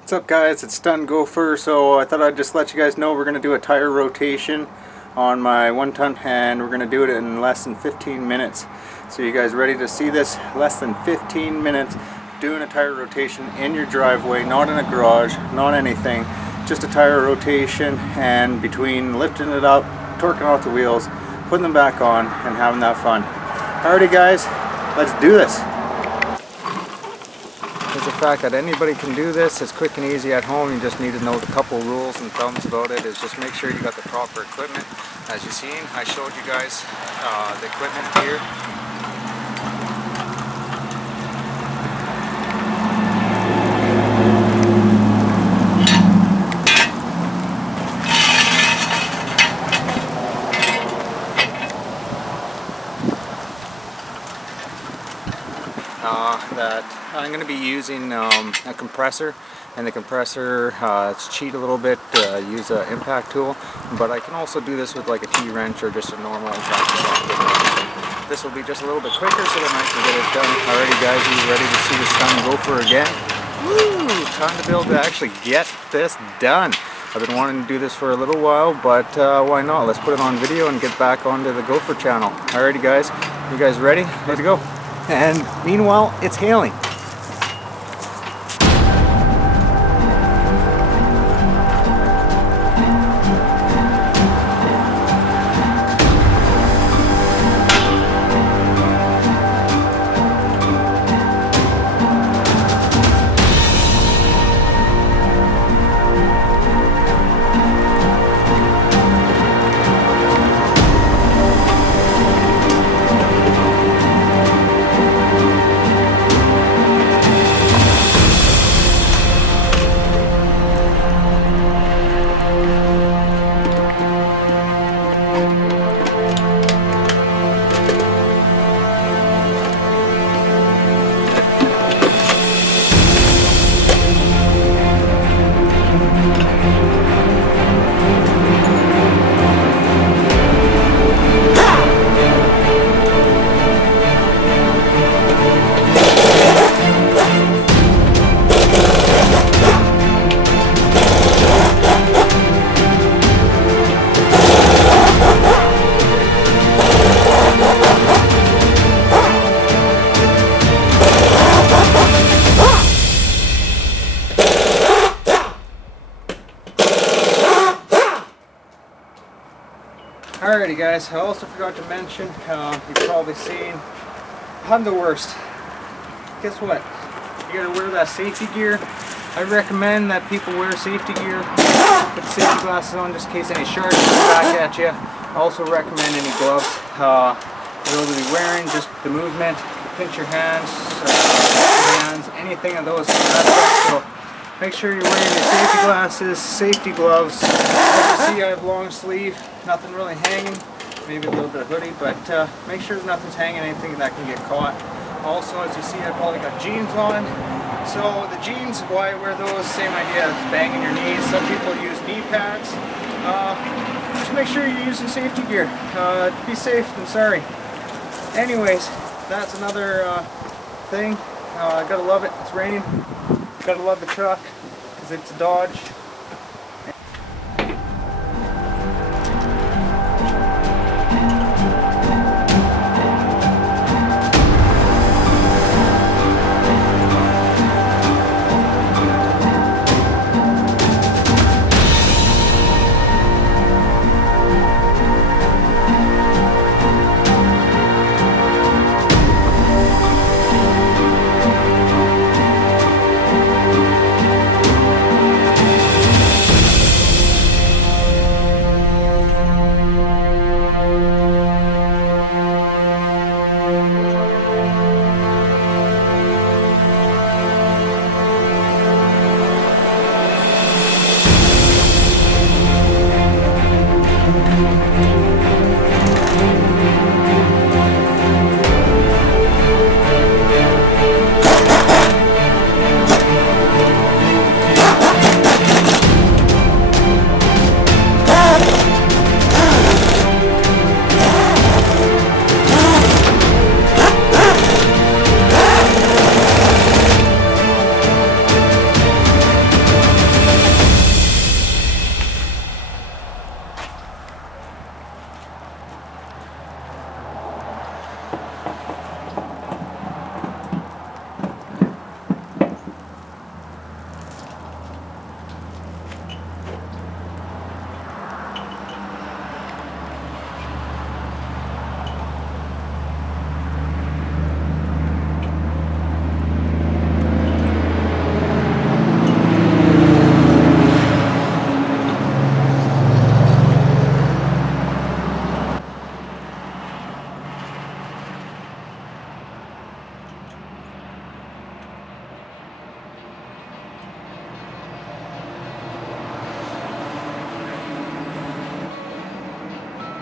What's up guys, it's Stun Gopher. So I thought I'd just let you guys know we're going to do a tire rotation on my 1-ton, and we're going to do it in less than 15 minutes. So you guys ready to see this? Less than 15 minutes doing a tire rotation in your driveway, not in a garage, not anything, just a tire rotation, and between lifting it up, torquing off the wheels, putting them back on, and having that fun. Alrighty guys, let's do this. There's the fact that anybody can do this. It's quick and easy at home. You just need to know the couple rules and thumbs about it. Is just make sure you got the proper equipment. As you've seen, I showed you guys the equipment here. That I'm going to be using a compressor, and the compressor, it's cheat a little bit, use an impact tool, but I can also do this with like a T-wrench or just a normal impact tool. This will be just a little bit quicker so that I can get it done. Alrighty guys, are you ready to see the Stun Gopher again? Woo! Time to be able to actually get this done. I've been wanting to do this for a little while, but why not? Let's put it on video and get back onto the Gopher channel. Alrighty guys, you guys ready? Let's go. And meanwhile, it's hailing. Alrighty guys, I also forgot to mention, you've probably seen, I'm the worst. Guess what? You gotta wear that safety gear. I recommend that people wear safety gear. Put the safety glasses on just in case any sharks come back at you. I also recommend any gloves you'll be wearing, just the movement, pinch your hands, anything of those aspects. So make sure you're wearing your safety glasses, safety gloves. As you see, I have long sleeve, nothing really hanging, maybe a little bit of hoodie, but make sure nothing's hanging, anything that can get caught. Also, as you see, I've probably got jeans on. So the jeans, why I wear those, same idea, it's banging your knees. Some people use knee pads. Just make sure you're using safety gear. Be safe than sorry. Anyways, that's another thing. Gotta love it, it's raining. Gotta love the truck, because it's a Dodge.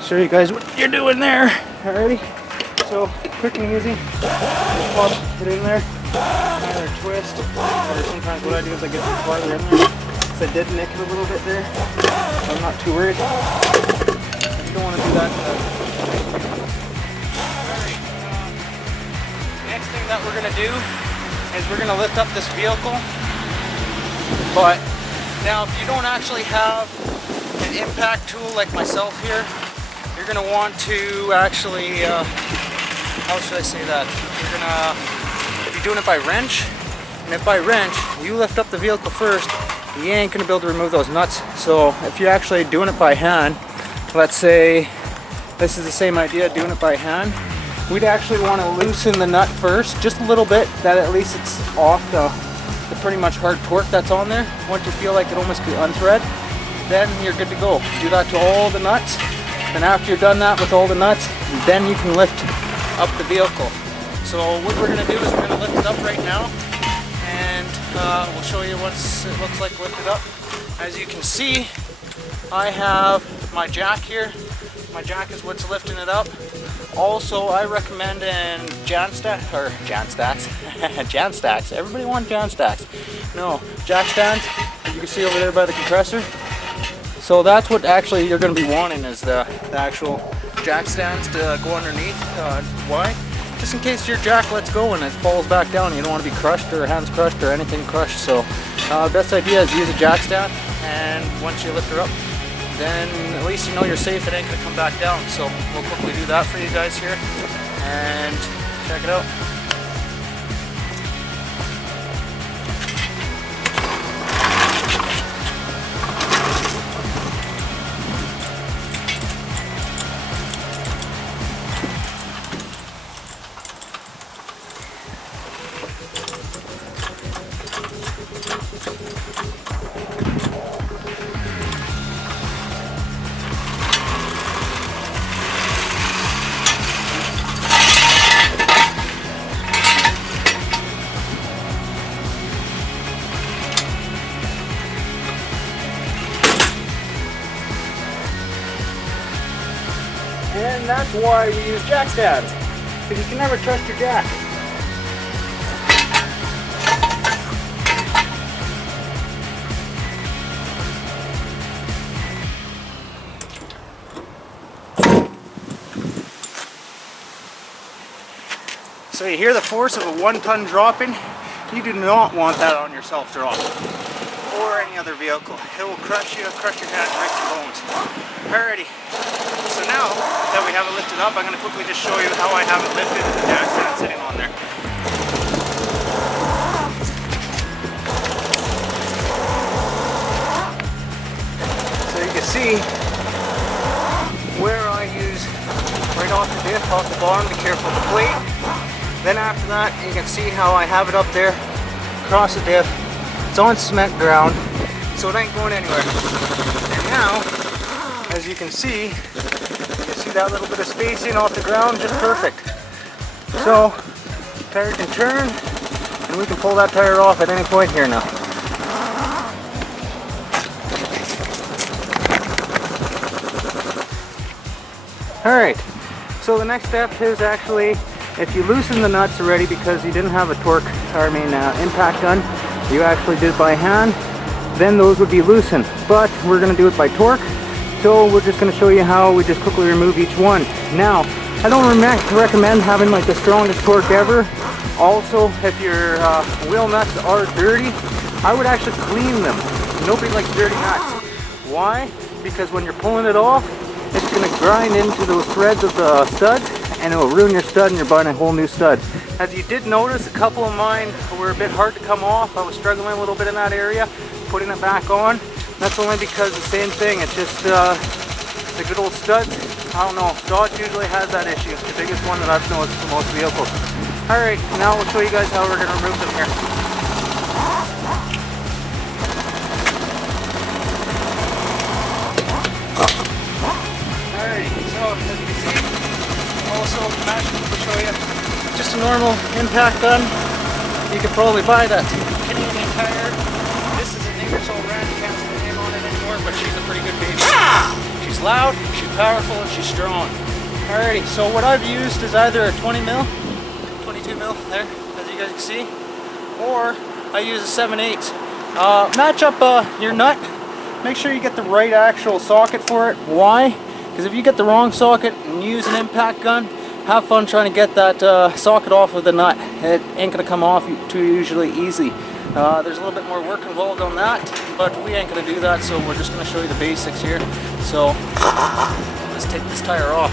show you guys what you're doing there. Alrighty, so quick and easy. Just pop it in there, either twist, or sometimes what I do is I get some farther in there. So I did nick it a little bit there. I'm not too worried. You don't want to do that. Alright, next thing that we're gonna do is we're gonna lift up this vehicle. But now, if you don't actually have an impact tool like myself here, you're going to want to actually, how should I say that? You're going to, if you're doing it by wrench, and if by wrench you lift up the vehicle first, you ain't going to be able to remove those nuts. So if you're actually doing it by hand, let's say this is the same idea, doing it by hand, we'd actually want to loosen the nut first, just a little bit, that at least it's off the pretty much hard torque that's on there. Once you feel like it almost could unthread, then you're good to go. Do that to all the nuts, and after you're done that with all the nuts, then you can lift up the vehicle. So what we're going to do is we're going to lift it up right now, and we'll show you what it looks like lifted up. As you can see, I have my jack here. My jack is what's lifting it up. Also, I recommend in Janstacks. Everybody wants Janstacks. No, jack stands. You can see over there by the compressor. So that's what actually you're going to be wanting, is the actual jack stands to go underneath. Why? Just in case your jack lets go and it falls back down. You don't want to be crushed or hands crushed or anything crushed. So best idea is use a jack stand, and once you lift her up, then at least you know you're safe. It ain't gonna come back down. So we'll quickly do that for you guys here, and check it out. And that's why we use jack stands, because you can never trust your jack. So you hear the force of a 1-ton dropping? You do not want that on your self-drop or any other vehicle. It will crush you, crush your head, break your bones. Alrighty. So now that we have it lifted up, I'm going to quickly just show you how I have it lifted with the jack stand sitting on there. So you can see where I use right off the diff, off the bottom, be careful of the plate. Then after that, you can see how I have it up there, across the diff. It's on cement ground, so it ain't going anywhere. And now, as you can see that little bit of spacing off the ground, just perfect. So, tire can turn, and we can pull that tire off at any point here now. Alright, so the next step is actually, if you loosen the nuts already because you didn't have a impact gun, you actually did it by hand, then those would be loosened. But we're going to do it by torque. So we're just going to show you how we just quickly remove each one. Now, I don't recommend having like the strongest torque ever. Also, if your wheel nuts are dirty, I would actually clean them. Nobody likes dirty nuts. Why? Because when you're pulling it off, it's going to grind into those threads of the stud, and it will ruin your stud, and you're buying a whole new stud. As you did notice, a couple of mine were a bit hard to come off. I was struggling a little bit in that area, putting it back on. That's only because the same thing, it's just the good old stud. I don't know, Dodge usually has that issue. The biggest one that I've noticed for most vehicles. Alright, now we'll show you guys how we're going to remove them here. Alright, so as you can see, also we'll show you just a normal impact gun. You could probably buy that Canadian Tire. This is an Ingersoll Rand, can't see the name on it anymore, but she's a pretty good baby. She's loud, she's powerful and she's strong. Alrighty, so what I've used is either a 20 mil, 22 mil there, as you guys can see, or I use a 7/8. Match up your nut. Make sure you get the right actual socket for it. Why? Because if you get the wrong socket and use an impact gun, have fun trying to get that socket off of the nut. It ain't gonna come off too usually easy. There's a little bit more work involved on that, but we ain't gonna do that, so we're just gonna show you the basics here. So let's take this tire off.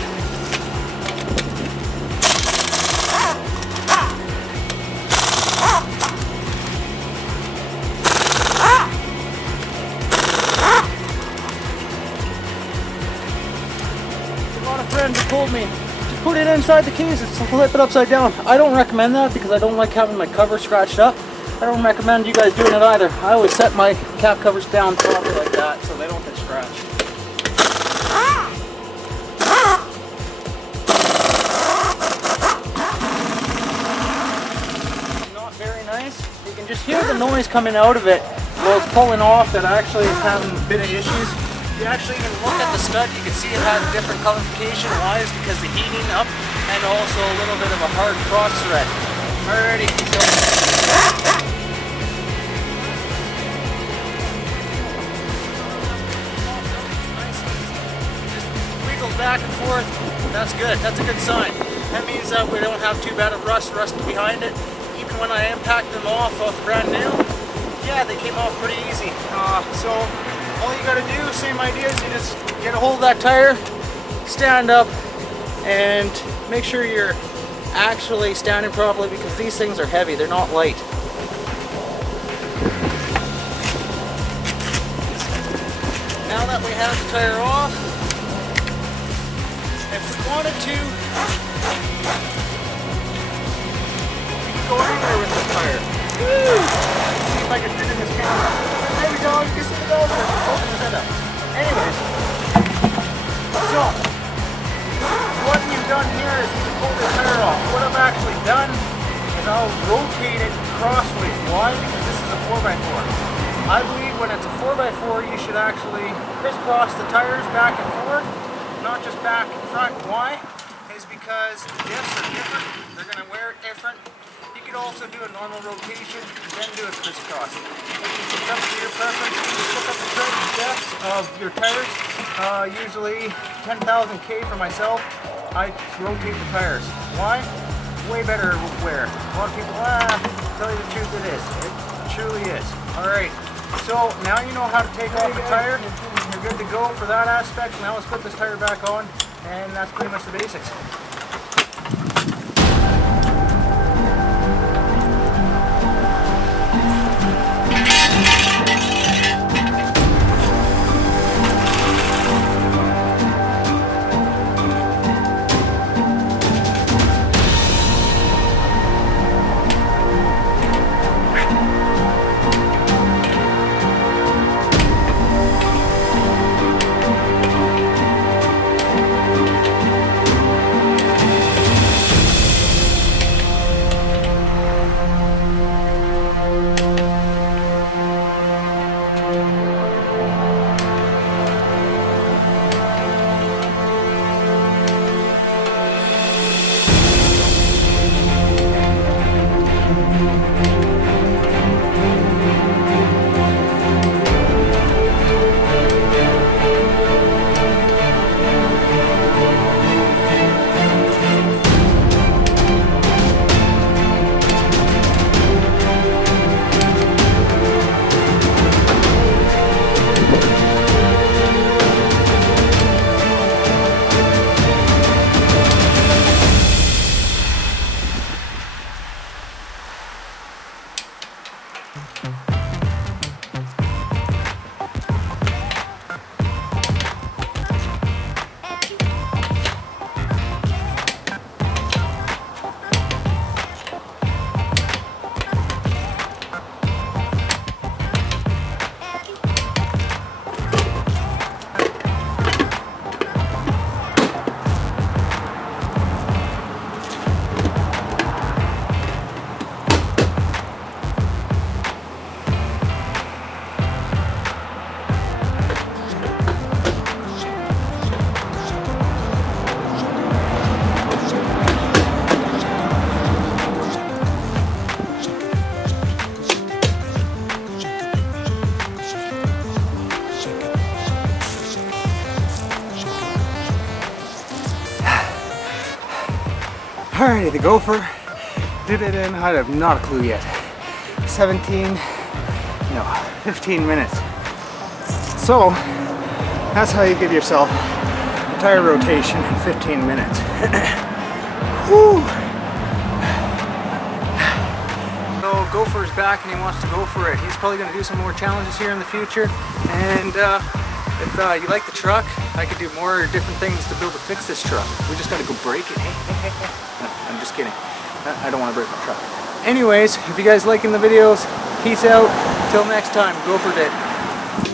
A lot of friends have told me, just put it inside the case and flip it upside down. I don't recommend that because I don't like having my cover scratched up. I don't recommend you guys doing it either. I always set my cap covers down properly like that so they don't get scratched. Not very nice. You can just hear the noise coming out of it while it's pulling off that actually is having a bit of issues. You actually even look at the stud, you can see it has different coloration. Why? Is because the heating up and also a little bit of a hard cross thread. Alrighty, so back and forth, that's good. That's a good sign. That means that we don't have too bad of rust behind it. Even when I impact them off the brand new, yeah, they came off pretty easy. So all you gotta do, same idea, is you just get a hold of that tire, stand up, and make sure you're actually standing properly because these things are heavy, they're not light. Now that we have the tire off, if we wanted to, we could go anywhere with this tire. Woo! See if I can fit in this camera. There we go, you can see it over. Open the head up. Anyways, so what you've done here is you pull the tire off. What I've actually done is I'll rotate it crossways. Why? Because this is a 4x4. I believe when it's a 4x4, you should actually crisscross the tires back and forth. Not just back and front. Why? Is because the diffs are different. They're going to wear it different. You could also do a normal rotation, then do a crisscross. It's up to your preference. You just look up the current depths of your tires. Usually 10,000 K for myself. I rotate the tires. Why? Way better wear. A lot of people, tell you the truth, it is. It truly is. Alright, so now you know how to take off a tire. You're good to go for that aspect. Now let's put this tire back on, and that's pretty much the basics. Alrighty, the gopher did it in, I have not a clue yet. 15 minutes. So, that's how you give yourself a tire rotation in 15 minutes. Whew. So Gopher's back and he wants to go for it. He's probably going to do some more challenges here in the future. And if you like the truck, I could do more different things to build to fix this truck. We just got to go break it. No, I'm just kidding. I don't want to break my truck. Anyways, if you guys liking the videos, peace out. Till next time, Gopher did.